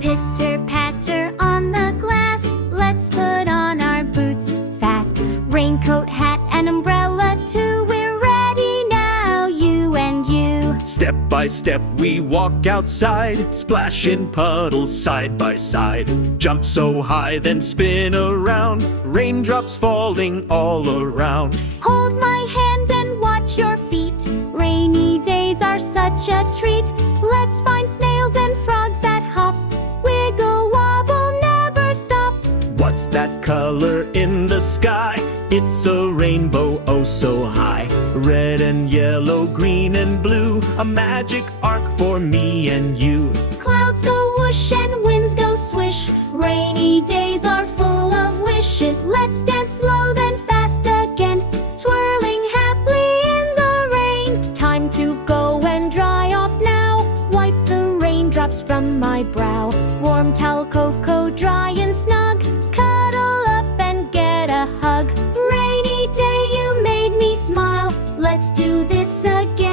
Pitter patter on the glass. Let's put on our boots fast. Raincoat, hat, and umbrella too. We're ready now, you and you. Step by step we walk outside, splash in puddles side by side. Jump so high then spin around, raindrops falling all around. Hold my hand and watch your feet. Rainy days are such a treat. Let's find snails and frogs that hop. Wiggle, wobble, never stop. What's that color in the sky? It's a rainbow, oh so high. Red and yellow, green and blue, a magic arc for me and you. Clouds go whoosh and winds go swish. Rainy days are full of wishes. Let's dance slow then fast again, twirling happily in the rain. Time to go and dry off now. Wipe the raindrops from my brow. Warm towel, cocoa, dry and snug. Cuddle up and get a hug. Rainy day, you made me smile. Let's do this again.